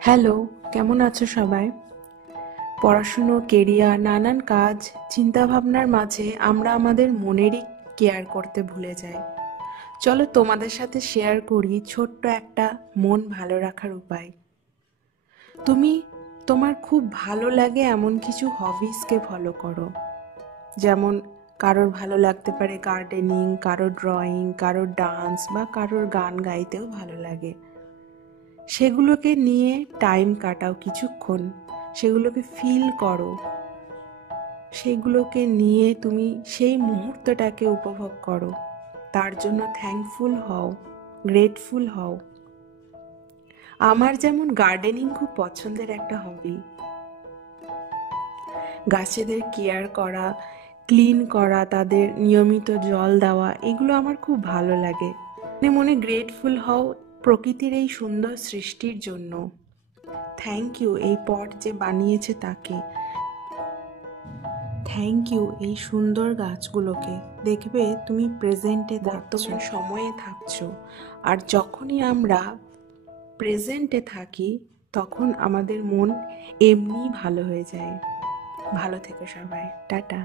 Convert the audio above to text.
Hello, কেমন আছো সবাই? পড়াশুনো, কেরিয়ার, নানান কাজ, চিন্তাভাবনার মাঝে আমরা আমাদের মনেরই কেয়ার করতে ভুলে যাই। চলো তোমাদের সাথে শেয়ার করি ছোট্ট একটা মন ভালো রাখার উপায়। তুমি তোমার খুব ভালো লাগে এমন কিছু হবিসকে ফলো করো। যেমন কারোর ভালো লাগতে পারে গার্ডেনিং, কারোর ড্রয়িং, কারোর ডান্স বা কারোর গান গাইতেও ভালো লাগে। সেগুলোকে নিয়ে টাইম কাটাও কিছুক্ষণ, সেগুলোকে ফিল করো, সেগুলোকে নিয়ে তুমি সেই মুহূর্তটাকে উপভোগ করো, তার জন্য থ্যাঙ্কফুল হও, গ্রেটফুল হও। আমার যেমন গার্ডেনিং খুব পছন্দের একটা হবি। গাছেদের কেয়ার করা, ক্লিন করা, তাদের নিয়মিত জল দেওয়া, এগুলো আমার খুব ভালো লাগে। মনে মনে গ্রেটফুল হও প্রকৃতির এই সুন্দর সৃষ্টির জন্য। থ্যাংক ইউ এই পট যে বানিয়েছে তাকে। থ্যাংক ইউ এই সুন্দর গাছগুলোকে। দেখবে তুমি প্রেজেন্টে বর্তমান সময়ে থাকছো, আর যখনই আমরা প্রেজেন্টে থাকি তখন আমাদের মন এমনি ভালো হয়ে যায়। ভালো থেকো সবাই, টাটা।